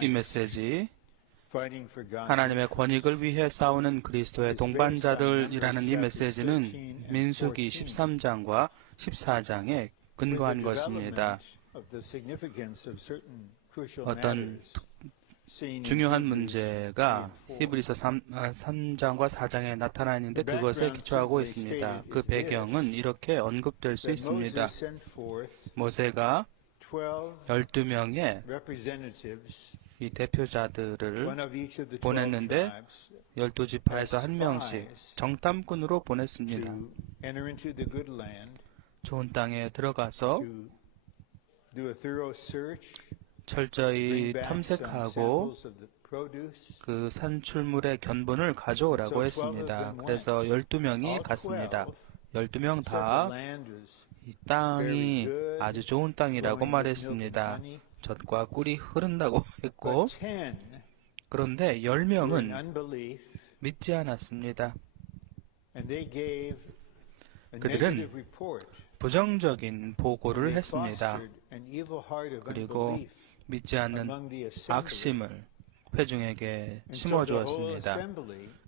이 메시지, 하나님의 권익을 위해 싸우는 그리스도의 동반자들이라는 이 메시지는 민수기 13장과 14장에 근거한 것입니다. 어떤 중요한 문제가 히브리서 3장과 4장에 나타나 있는데 그것에 기초하고 있습니다. 그 배경은 이렇게 언급될 수 있습니다. 모세가 12명의 이 대표자들을 보냈는데 12지파에서 한 명씩 정탐꾼으로 보냈습니다. 좋은 땅에 들어가서 철저히 탐색하고 그 산출물의 견본을 가져오라고 했습니다. 그래서 12명이 갔습니다. 12명 다 이 땅이 아주 좋은 땅이라고 말했습니다. 젖과 꿀이 흐른다고 했고, 그런데 10명은 믿지 않았습니다. 그들은 부정적인 보고를 했습니다. 그리고 믿지 않는 악심을 회중에게 심어주었습니다.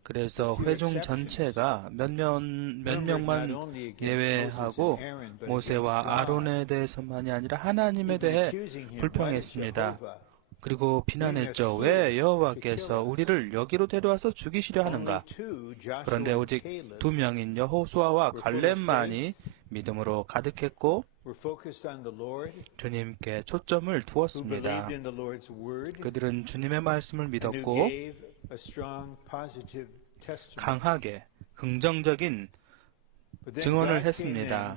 그래서 회중 전체가 몇 명만 예외하고 모세와 아론에 대해서만이 아니라 하나님에 대해 불평했습니다. 그리고 비난했죠. 왜 여호와께서 우리를 여기로 데려와서 죽이시려 하는가? 그런데 오직 2명인 여호수아와 갈렙만이 믿음으로 가득했고 주님께 초점을 두었습니다. 그들은 주님의 말씀을 믿었고 강하게 긍정적인 증언을 했습니다.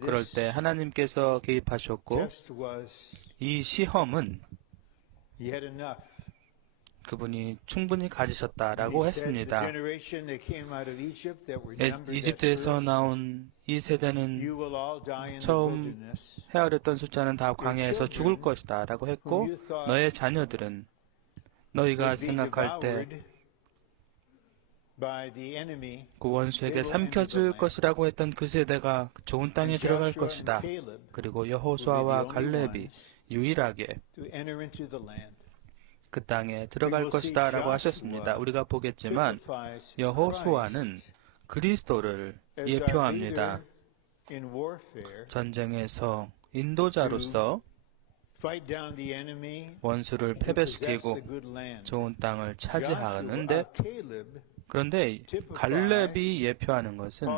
그럴 때 하나님께서 개입하셨고 이 시험은 그분이 충분히 가지셨다라고 했습니다. 이집트에서 나온 이 세대는 처음 헤아렸던 숫자는 다 광야에서 죽을 것이다 라고 했고 너의 자녀들은 너희가 생각할 때 그 원수에게 삼켜질 것이라고 했던 그 세대가 좋은 땅에 들어갈 것이다. 그리고 여호수아와 갈렙이 유일하게 그 땅에 들어갈 것이다 라고 하셨습니다. 우리가 보겠지만 여호수아는 그리스도를 예표합니다. 전쟁에서 인도자로서 원수를 패배시키고 좋은 땅을 차지하는데 그런데 갈렙이 예표하는 것은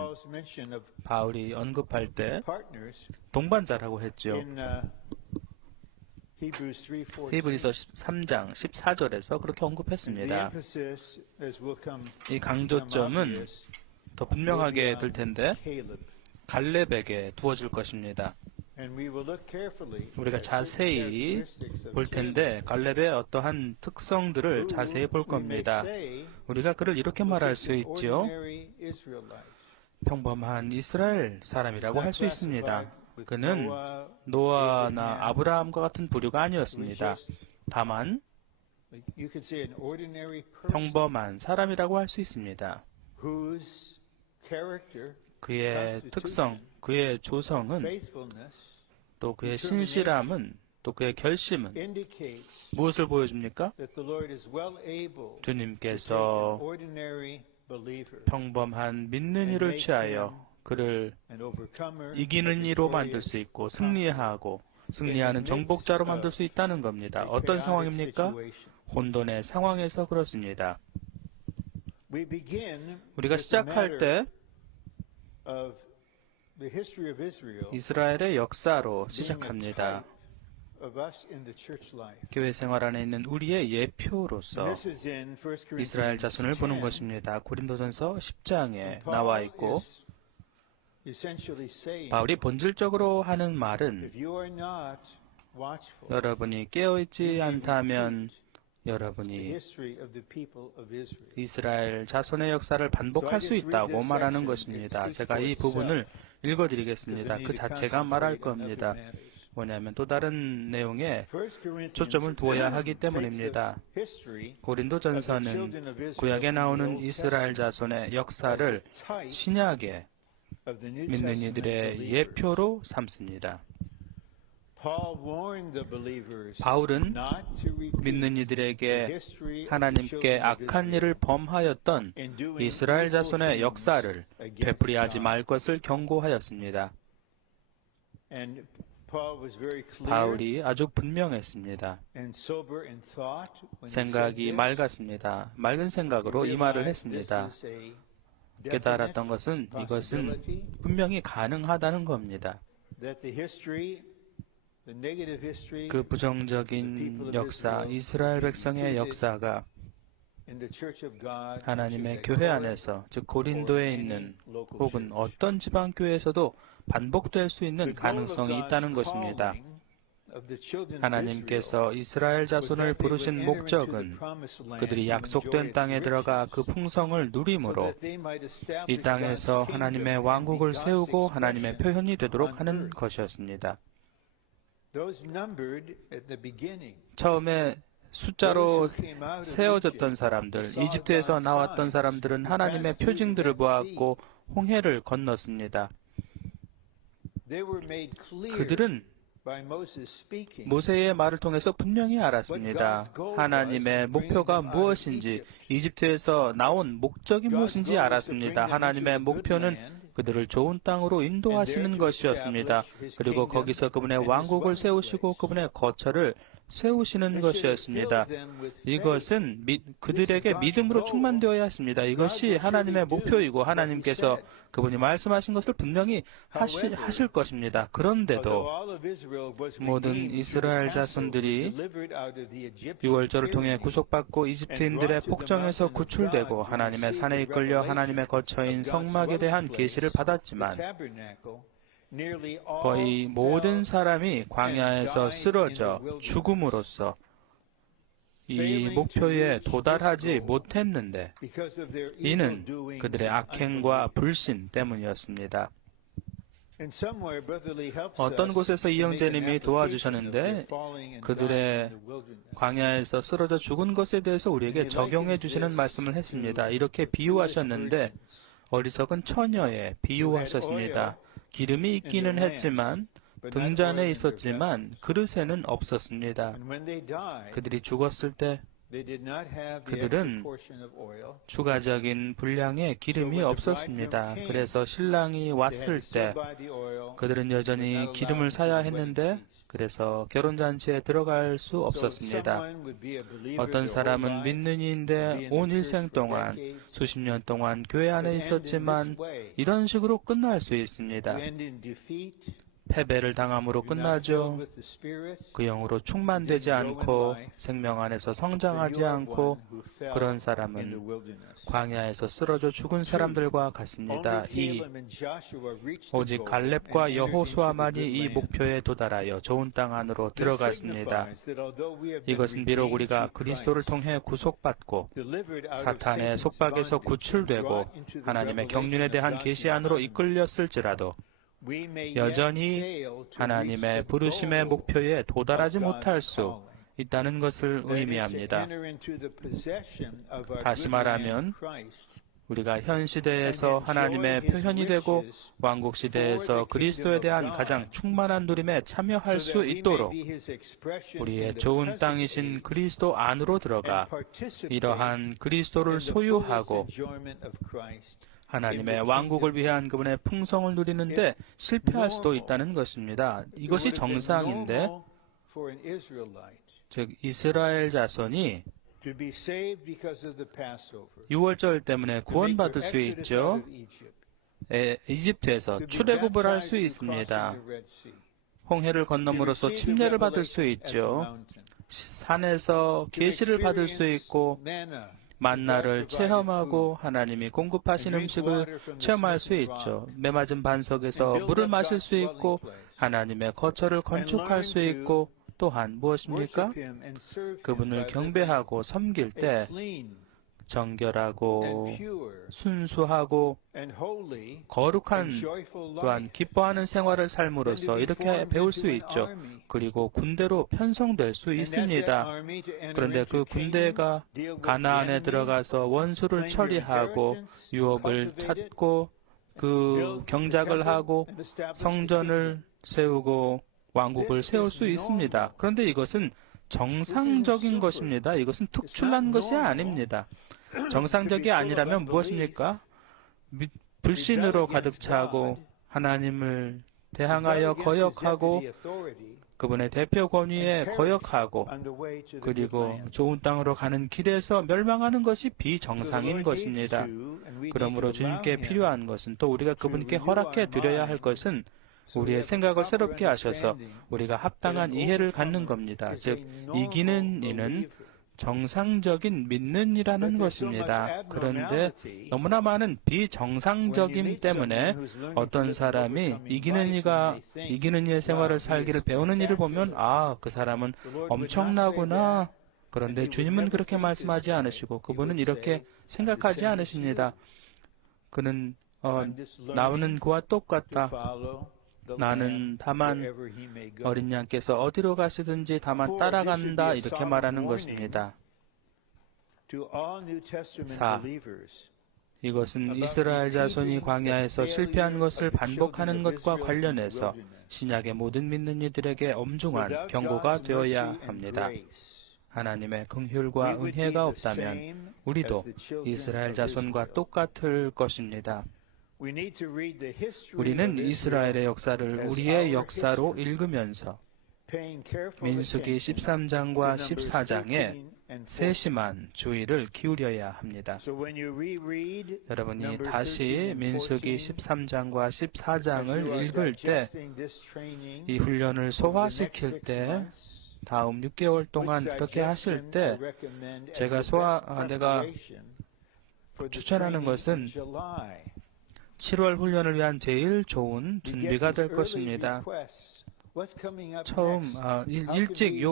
바울이 언급할 때 동반자라고 했죠. 히브리서 13장 14절에서 그렇게 언급했습니다. 이 강조점은 더 분명하게 될 텐데 갈렙에게 두어질 것입니다. 우리가 자세히 볼 텐데 갈렙의 어떠한 특성들을 자세히 볼 겁니다. 우리가 그를 이렇게 말할 수 있죠. 평범한 이스라엘 사람이라고 할 수 있습니다. 그는 노아나 아브라함과 같은 부류가 아니었습니다. 다만 평범한 사람이라고 할 수 있습니다. 그의 특성, 그의 조성은 또 그의 신실함은 또 그의 결심은 무엇을 보여줍니까? 주님께서 평범한 믿는 이를 취하여 그를 이기는 이로 만들 수 있고 승리하는 정복자로 만들 수 있다는 겁니다. 어떤 상황입니까? 혼돈의 상황에서 그렇습니다. 우리가 시작할 때 이스라엘의 역사로 시작합니다. 교회 생활 안에 있는 우리의 예표로서 이스라엘 자손을 보는 것입니다. 고린도전서 10장에 나와 있고 바울이 본질적으로 하는 말은 여러분이 깨어있지 않다면 여러분이 이스라엘 자손의 역사를 반복할 수 있다고 말하는 것입니다. 제가 이 부분을 읽어드리겠습니다. 그 자체가 말할 겁니다. 뭐냐면 또 다른 내용에 초점을 두어야 하기 때문입니다. 고린도전서는 구약에 나오는 이스라엘 자손의 역사를 신약에 믿는 이들의 예표로 삼습니다. 바울은 믿는 이들에게 하나님께 악한 일을 범하였던 이스라엘 자손의 역사를 되풀이하지 말 것을 경고하였습니다. 바울이 아주 분명했습니다. 생각이 맑았습니다. 맑은 생각으로 이 말을 했습니다. 깨달았던 것은 이것은 분명히 가능하다는 겁니다. 그 부정적인 역사, 이스라엘 백성의 역사가 하나님의 교회 안에서, 즉 고린도에 있는 혹은 어떤 지방교회에서도 반복될 수 있는 가능성이 있다는 것입니다. 하나님께서 이스라엘 자손을 부르신 목적은 그들이 약속된 땅에 들어가 그 풍성을 누림으로 이 땅에서 하나님의 왕국을 세우고 하나님의 표현이 되도록 하는 것이었습니다. 처음에 숫자로 세워졌던 사람들, 이집트에서 나왔던 사람들은 하나님의 표징들을 보았고 홍해를 건넜습니다. 그들은 모세의 말을 통해서 분명히 알았습니다. 하나님의 목표가 무엇인지, 이집트에서 나온 목적이 무엇인지 알았습니다. 하나님의 목표는 그들을 좋은 땅으로 인도하시는 것이었습니다. 그리고 거기서 그분의 왕국을 세우시고 그분의 거처를 세우시는 것이었습니다. 이것은 그들에게 믿음으로 충만되어야 했습니다. 이것이 하나님의 목표이고 하나님께서 그분이 말씀하신 것을 분명히 하실 것입니다. 그런데도 모든 이스라엘 자손들이 유월절을 통해 구속받고 이집트인들의 폭정에서 구출되고 하나님의 산에 이끌려 하나님의 거처인 성막에 대한 계시를 받았지만 거의 모든 사람이 광야에서 쓰러져 죽음으로써 이 목표에 도달하지 못했는데 이는 그들의 악행과 불신 때문이었습니다. 어떤 곳에서 이 형제님이 도와주셨는데 그들의 광야에서 쓰러져 죽은 것에 대해서 우리에게 적용해 주시는 말씀을 했습니다. 이렇게 비유하셨는데 어리석은 처녀에 비유하셨습니다. 기름이 있기는 했지만 등잔에 있었지만 그릇에는 없었습니다. 그들이 죽었을 때 그들은 추가적인 분량의 기름이 없었습니다. 그래서 신랑이 왔을 때 그들은 여전히 기름을 사야 했는데 그래서 결혼잔치에 들어갈 수 없었습니다. 어떤 사람은 믿는 이인데 온 일생 동안 수십 년 동안 교회 안에 있었지만 이런 식으로 끝날 수 있습니다. 패배를 당함으로 끝나죠. 그 영으로 충만되지 않고 생명 안에서 성장하지 않고 그런 사람은 광야에서 쓰러져 죽은 사람들과 같습니다. 오직 갈렙과 여호수아만이 이 목표에 도달하여 좋은 땅 안으로 들어갔습니다. 이것은 비록 우리가 그리스도를 통해 구속받고 사탄의 속박에서 구출되고 하나님의 경륜에 대한 계시 안으로 이끌렸을지라도 여전히 하나님의 부르심의 목표에 도달하지 못할 수 있다는 것을 의미합니다. 다시 말하면 우리가 현 시대에서 하나님의 표현이 되고 왕국 시대에서 그리스도에 대한 가장 충만한 누림에 참여할 수 있도록 우리의 좋은 땅이신 그리스도 안으로 들어가 이러한 그리스도를 소유하고 하나님의 왕국을 위한 그분의 풍성을 누리는데 실패할 수도 있다는 것입니다. 이것이 정상인데, 즉 이스라엘 자손이 유월절 때문에 구원받을 수 있죠. 이집트에서 출애굽을 할 수 있습니다. 홍해를 건너므로써 침례를 받을 수 있죠. 산에서 계시를 받을 수 있고 만나를 체험하고 하나님이 공급하신 음식을 체험할 수 있죠. 메맞은 반석에서 물을 마실 수 있고 하나님의 거처를 건축할 수 있고 또한 무엇입니까? 그분을 경배하고 섬길 때 정결하고 순수하고 거룩한 또한 기뻐하는 생활을 삶으로써 이렇게 배울 수 있죠. 그리고 군대로 편성될 수 있습니다. 그런데 그 군대가 가나안에 들어가서 원수를 처리하고 유업을 찾고 그 경작을 하고 성전을 세우고 왕국을 세울 수 있습니다. 그런데 이것은 정상적인 것입니다. 이것은 특출난 것이 아닙니다. 정상적이 아니라면 무엇입니까? 불신으로 가득 차고 하나님을 대항하여 거역하고 그분의 대표 권위에 거역하고 그리고 좋은 땅으로 가는 길에서 멸망하는 것이 비정상인 것입니다. 그러므로 주님께 필요한 것은 또 우리가 그분께 허락해 드려야 할 것은 우리의 생각을 새롭게 하셔서 우리가 합당한 이해를 갖는 겁니다. 즉 이기는 이는 정상적인 믿는 이라는 것입니다. 그런데 너무나 많은 비정상적임 때문에 어떤 사람이 이기는 이의 생활을 살기를 배우는 이를 보면 그 사람은 엄청나구나. 그런데 주님은 그렇게 말씀하지 않으시고 그분은 이렇게 생각하지 않으십니다. 그는 나는 그와 똑같다. 나는 다만 어린 양께서 어디로 가시든지 다만 따라간다 이렇게 말하는 것입니다. 4. 이것은 이스라엘 자손이 광야에서 실패한 것을 반복하는 것과 관련해서 신약의 모든 믿는 이들에게 엄중한 경고가 되어야 합니다. 하나님의 긍휼과 은혜가 없다면 우리도 이스라엘 자손과 똑같을 것입니다. 우리는 이스라엘의 역사를 우리의 역사로 읽으면서 민수기 13장과 14장에 세심한 주의를 기울여야 합니다. 여러분이 다시 민수기 13장과 14장을 읽을 때 이 훈련을 소화시킬 때 다음 6개월 동안 그렇게 하실 때 내가 추천하는 것은 7월 훈련을 위한 제일 좋은 준비가 될 것입니다. 처음 일찍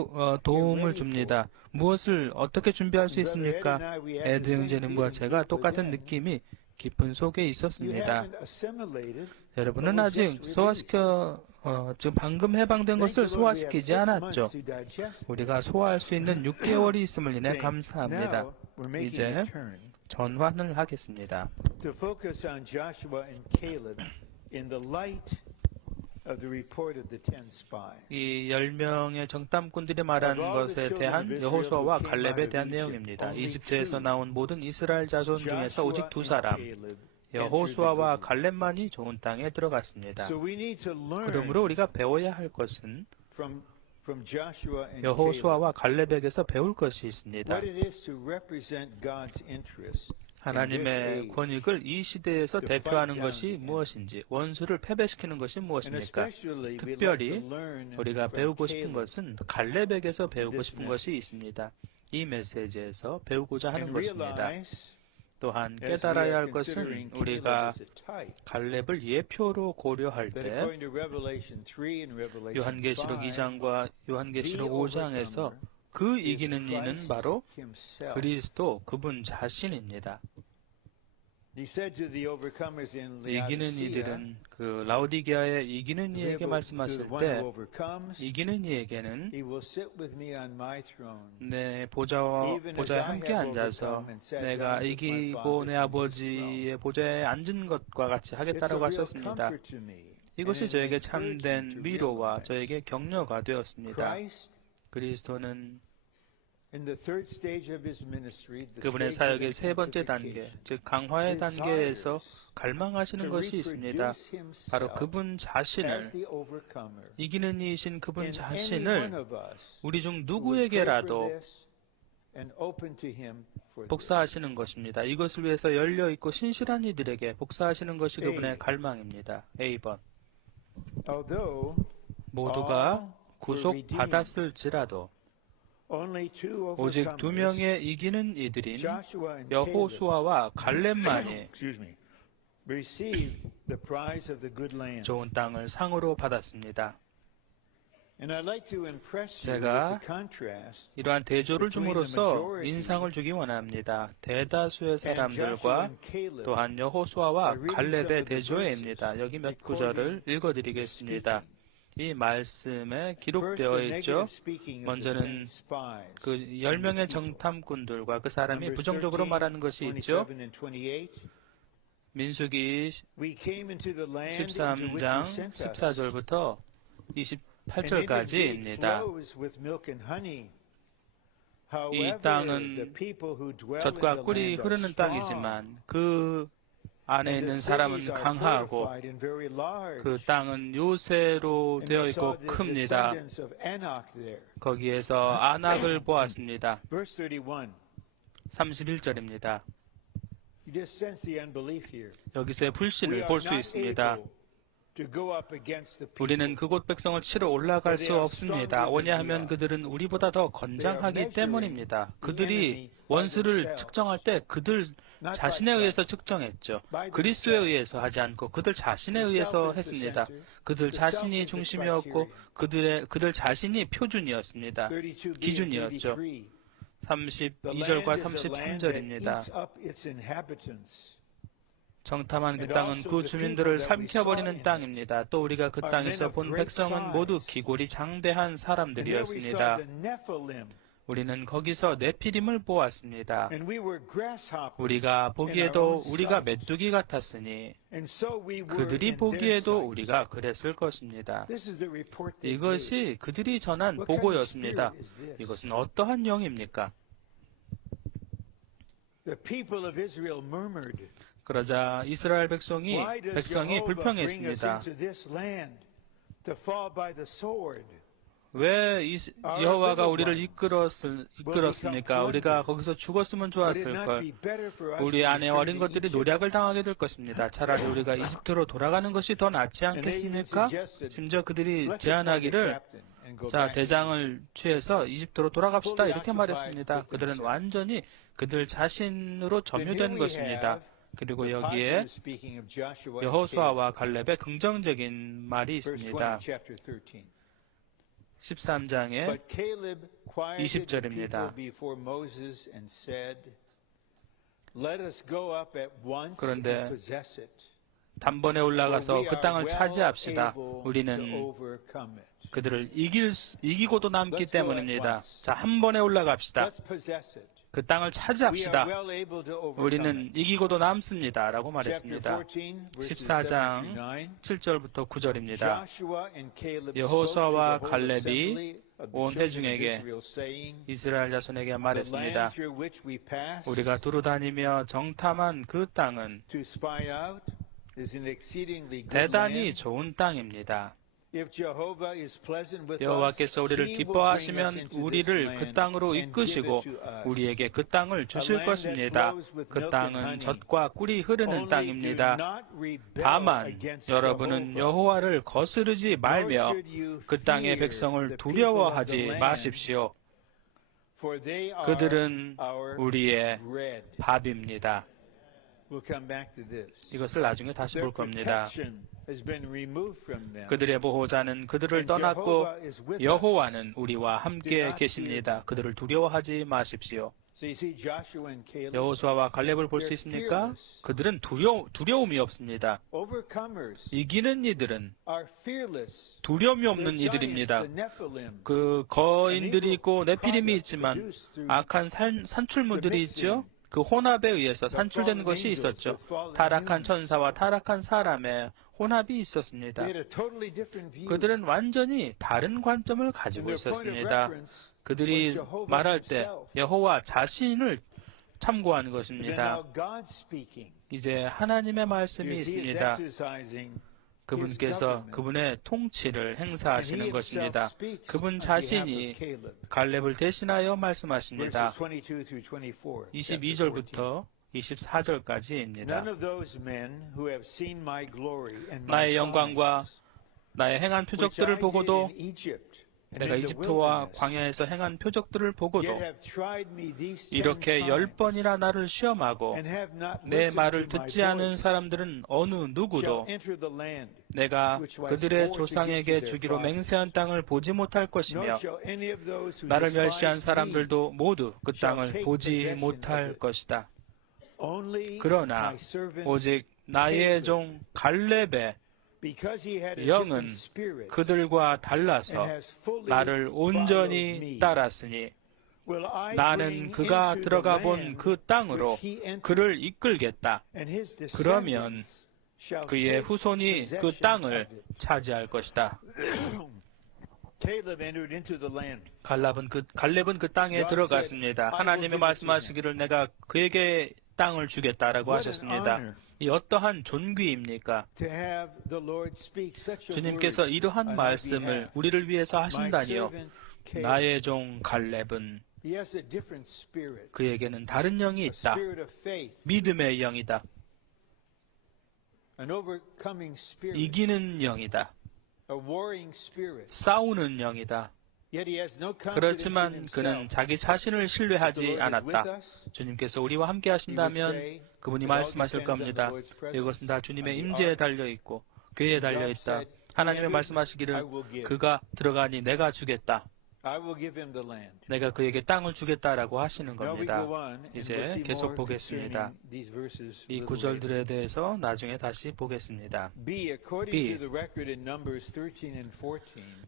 도움을 줍니다. 무엇을 어떻게 준비할 수 있습니까? 에드 형제님과 제가 똑같은 느낌이 깊은 속에 있었습니다. 여러분은 아직 지금 방금 해방된 것을 소화시키지 않았죠. 우리가 소화할 수 있는 6개월이 있음을 인해 감사합니다. 이제 전환을 하겠습니다. 이 10명의 정탐꾼들이 말한 것에 대한 여호수아와 갈렙에 대한 내용입니다. 이집트에서 나온 모든 이스라엘 자손 중에서 오직 2사람, 여호수아와 갈렙만이 좋은 땅에 들어갔습니다. 그러므로 우리가 배워야 할 것은 여호수아와 갈렙에게서 배울 것이 있습니다. 하나님의 권익을 이 시대에서 대표하는 것이 무엇인지, 원수를 패배시키는 것이 무엇입니까? 특별히 우리가 배우고 싶은 것은 갈렙에게서 배우고 싶은 것이 있습니다. 이 메시지에서 배우고자 하는 것입니다. 또한 깨달아야 할 것은 우리가 갈렙을 예표로 고려할 때 요한계시록 2장과 요한계시록 5장에서 그 이기는 이는 바로 그리스도 그분 자신입니다. 이기는 이들은 그 라오디게아의 이기는 이에게 말씀하실 때 이기는 이에게는 내 보좌에 함께 앉아서 내가 이기고 내 아버지의 보좌에 앉은 것과 같이 하겠다라고 하셨습니다. 이것이 저에게 참된 위로와 저에게 격려가 되었습니다. 그리스도는 그분의 사역의 세 번째 단계, 즉 강화의 단계에서 갈망하시는 것이 있습니다. 바로 그분 자신을, 이기는 이이신 그분 자신을 우리 중 누구에게라도 복사하시는 것입니다. 이것을 위해서 열려있고 신실한 이들에게 복사하시는 것이 그분의 갈망입니다. A번. 모두가 구속받았을지라도 오직 2명의 이기는 이들인 여호수아와 갈렙만이 좋은 땅을 상으로 받았습니다. 제가 이러한 대조를 줌으로써 인상을 주기 원합니다. 대다수의 사람들과 또한 여호수아와 갈렙의 대조입니다. 여기 몇 구절을 읽어드리겠습니다. 이 말씀에 기록되어 있죠. 먼저는 그 10명의 정탐꾼들과 그 사람이 부정적으로 말하는 것이 있죠. 민수기 13장 14절부터 8절까지입니다. 이 땅은 젖과 꿀이 흐르는 땅이지만 그 안에 있는 사람은 강하고 그 땅은 요새로 되어 있고 큽니다. 거기에서 안악을 보았습니다. 31절입니다. 여기서의 불신을 볼 수 있습니다. 우리는 그곳 백성을 치러 올라갈 수 없습니다. 왜냐하면 그들은 우리보다 더 건장하기 때문입니다. 그들이 원수를 측정할 때 그들 자신에 의해서 측정했죠. 그리스도에 의해서 하지 않고 그들 자신에 의해서 했습니다. 그들 자신이 중심이었고 그들 자신이 표준이었습니다. 기준이었죠. 32절과 33절입니다. 정탐한 그 땅은 그 주민들을 삼켜버리는 땅입니다. 또 우리가 그 땅에서 본 백성은 모두 기골이 장대한 사람들이었습니다. 우리는 거기서 네피림을 보았습니다. 우리가 보기에도 우리가 메뚜기 같았으니 그들이 보기에도 우리가 그랬을 것입니다. 이것이 그들이 전한 보고였습니다. 이것은 어떠한 영입니까? 그러자 이스라엘 백성이 불평했습니다. 왜 여호와가 우리를 이끌었습니까? 우리가 거기서 죽었으면 좋았을걸. 우리 안에 어린 것들이 노략을 당하게 될 것입니다. 차라리 우리가 이집트로 돌아가는 것이 더 낫지 않겠습니까? 심지어 그들이 제안하기를 자, 대장을 취해서 이집트로 돌아갑시다 이렇게 말했습니다. 그들은 완전히 그들 자신으로 점유된 것입니다. 그리고 여기에 여호수아와 갈렙의 긍정적인 말이 있습니다. 13장의 20절입니다. 그런데 단번에 올라가서 그 땅을 차지합시다. 우리는 그들을 이기고도 남기 때문입니다. 자, 한 번에 올라갑시다. 그 땅을 차지합시다. 우리는 이기고도 남습니다. 라고 말했습니다. 14장 7절부터 9절입니다. 여호수아와 갈렙이 온 회중에게 이스라엘 자손에게 말했습니다. 우리가 두루 다니며 정탐한 그 땅은 대단히 좋은 땅입니다. 여호와께서 우리를 기뻐하시면 우리를 그 땅으로 이끄시고 우리에게 그 땅을 주실 것입니다. 그 땅은 젖과 꿀이 흐르는 땅입니다. 다만 여러분은 여호와를 거스르지 말며 그 땅의 백성을 두려워하지 마십시오. 그들은 우리의 밥입니다. 이것을 나중에 다시 볼 겁니다. 그들의 보호자는 그들을 떠났고 여호와는 우리와 함께 계십니다. 그들을 두려워하지 마십시오. 여호수아와 갈렙을 볼 수 있습니까? 그들은 두려움이 없습니다. 이기는 이들은 두려움이 없는 이들입니다. 그 거인들이 있고 네피림이 있지만 악한 산출물들이 있죠. 그 혼합에 의해서 산출된 것이 있었죠. 타락한 천사와 타락한 사람의 혼합이 있었습니다. 그들은 완전히 다른 관점을 가지고 있었습니다. 그들이 말할 때 여호와 자신을 참고하는 것입니다. 이제 하나님의 말씀이 있습니다. 그분께서 그분의 통치를 행사하시는 것입니다. 그분 자신이 갈렙을 대신하여 말씀하십니다. 22절부터 24절까지입니다. 나의 영광과 나의 행한 표적들을 보고도 내가 이집트와 광야에서 행한 표적들을 보고도 이렇게 10번이나 나를 시험하고 내 말을 듣지 않은 사람들은 어느 누구도 내가 그들의 조상에게 주기로 맹세한 땅을 보지 못할 것이며 나를 멸시한 사람들도 모두 그 땅을 보지 못할 것이다. 그러나 오직 나의 종 갈렙의 영은 그들과 달라서 나를 온전히 따랐으니 나는 그가 들어가 본 그 땅으로 그를 이끌겠다. 그러면 그의 후손이 그 땅을 차지할 것이다. 갈렙은 그 땅에 들어갔습니다. 하나님이 말씀하시기를 내가 그에게 땅을 주겠다라고 하셨습니다. 이 어떠한 존귀입니까? 주님께서 이러한 말씀을 우리를 위해서 하신다니요. 나의 종 갈렙은 그에게는 다른 영이 있다. 믿음의 영이다. 이기는 영이다. 싸우는 영이다. 그렇지만 그는 자기 자신을 신뢰하지 않았다. 주님께서 우리와 함께 하신다면 그분이 말씀하실 겁니다. 이것은 다 주님의 임재에 달려있고 괴에 달려있다. 하나님의 말씀하시기를 그가 들어가니 내가 주겠다. 내가 그에게 땅을 주겠다라고 하시는 겁니다. 이제 계속 보겠습니다. 이 구절들에 대해서 나중에 다시 보겠습니다. B.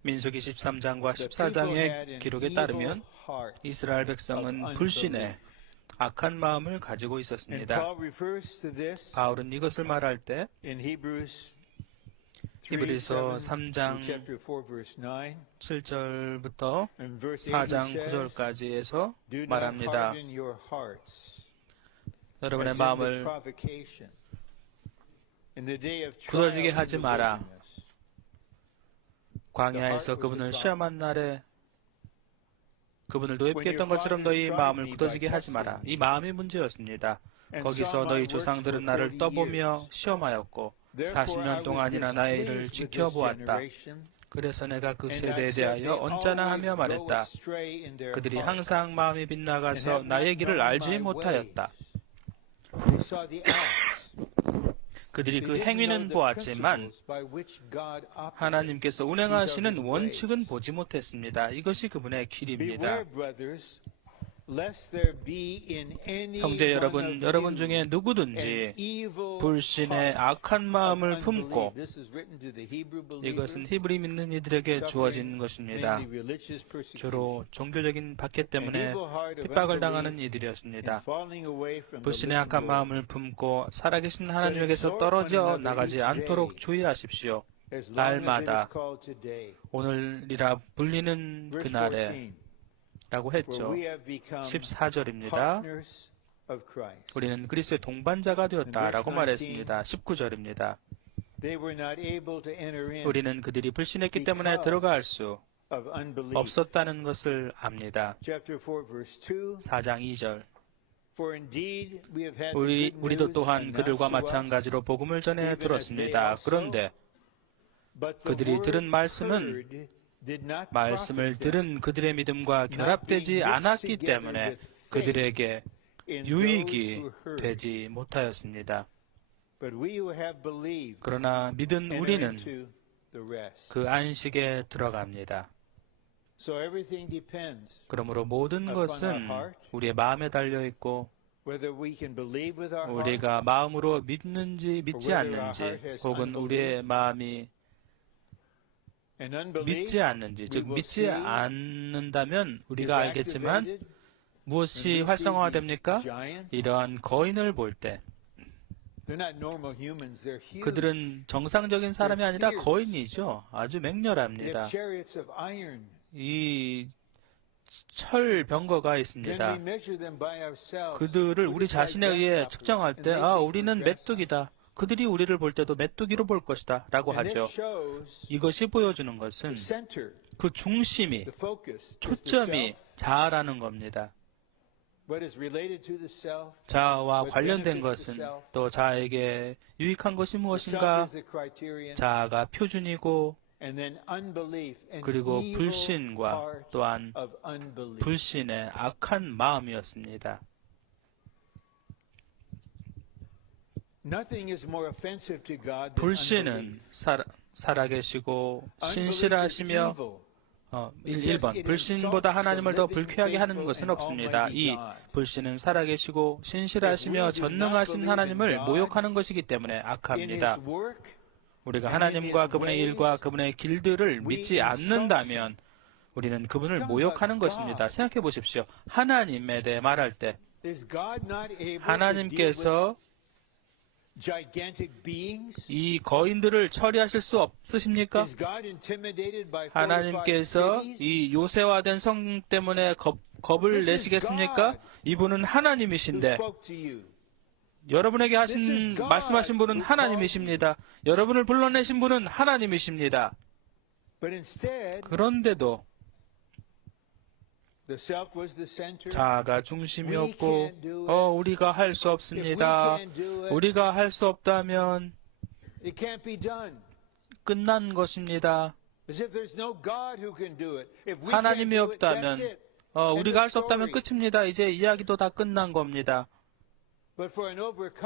민수기 13장과 14장의 기록에 따르면 이스라엘 백성은 불신에 악한 마음을 가지고 있었습니다. 바울은 이것을 말할 때 히브리서 3장 7절부터 4장 9절까지에서 말합니다. 여러분의 마음을 굳어지게 하지 마라. 광야에서 그분을 시험한 날에 그분을 노엽게 했던 것처럼 너희 마음을 굳어지게 하지 마라. 이 마음이 문제였습니다. 거기서 너희 조상들은 나를 떠보며 시험하였고 40년 동안이나 나의 일을 지켜보았다. 그래서 내가 그 세대에 대하여 언짢아 하며 말했다. 그들이 항상 마음이 빗나가서 나의 길을 알지 못하였다. 그들이 그 행위는 보았지만 하나님께서 운행하시는 원칙은 보지 못했습니다. 이것이 그분의 길입니다. 형제 여러분, 여러분 중에 누구든지 불신의 악한 마음을 품고, 이것은 히브리 믿는 이들에게 주어진 것입니다. 주로 종교적인 박해 때문에 핍박을 당하는 이들이었습니다. 불신의 악한 마음을 품고 살아계신 하나님에게서 떨어져 나가지 않도록 주의하십시오. 날마다 오늘이라 불리는 그날에 라고 했죠. 14절입니다. 우리는 그리스도의 동반자가 되었다라고 말했습니다. 19절입니다. 우리는 그들이 불신했기 때문에 들어갈 수 없었다는 것을 압니다. 4장 2절. 우리도 또한 그들과 마찬가지로 복음을 전해 들었습니다. 그런데 그들이 들은 말씀을 들은 그들의 믿음과 결합되지 않았기 때문에 그들에게 유익이 되지 못하였습니다. 그러나 믿은 우리는 그 안식에 들어갑니다. 그러므로 모든 것은 우리의 마음에 달려있고 우리가 마음으로 믿는지 믿지 않는지, 혹은 우리의 마음이 믿지 않는지, 즉 믿지 않는다면 우리가 알겠지만 무엇이 활성화됩니까? 이러한 거인을 볼 때 그들은 정상적인 사람이 아니라 거인이죠. 아주 맹렬합니다. 이 철병거가 있습니다. 그들을 우리 자신에 의해 측정할 때 우리는 메뚜기다. 그들이 우리를 볼 때도 메뚜기로 볼 것이다 라고 하죠. 이것이 보여주는 것은 그 중심이, 초점이 자아라는 겁니다. 자아와 관련된 것은 또 자아에게 유익한 것이 무엇인가? 자아가 표준이고, 그리고 불신과 또한 불신의 악한 마음이었습니다. 불신은 살아계시고 신실하시며 1번 불신보다 하나님을 더 불쾌하게 하는 것은 없습니다. 2. 불신은 살아계시고 신실하시며 전능하신 하나님을 모욕하는 것이기 때문에 악합니다. 우리가 하나님과 그분의 일과 그분의 길들을 믿지 않는다면 우리는 그분을 모욕하는 것입니다. 생각해 보십시오. 하나님에 대해 말할 때 하나님께서 이 거인들을 처리하실 수 없으십니까? 하나님께서 이 요새화된 성 때문에 겁을 내시겠습니까? 이분은 하나님이신데 여러분에게 말씀하신 분은 하나님이십니다. 여러분을 불러내신 분은 하나님이십니다. 그런데도 자아가 중심이었고 우리가 할 수 없습니다. 우리가 할 수 없다면 끝난 것입니다. 하나님이 없다면 우리가 할 수 없다면 끝입니다. 이제 이야기도 다 끝난 겁니다.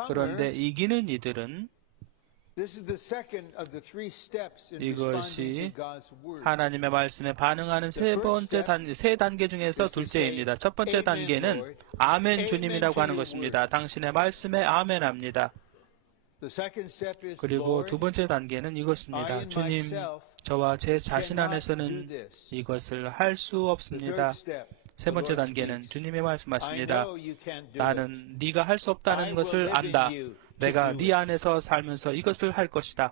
그런데 이기는 이들은 이것이 하나님의 말씀에 반응하는 세 단계 중에서 둘째입니다. 첫 번째 단계는 아멘 주님이라고 하는 것입니다. 당신의 말씀에 아멘합니다. 그리고 두 번째 단계는 이것입니다. 주님, 저와 제 자신 안에서는 이것을 할 수 없습니다. 세 번째 단계는 주님이 말씀하십니다. 나는 네가 할 수 없다는 것을 안다. 내가 네 안에서 살면서 이것을 할 것이다.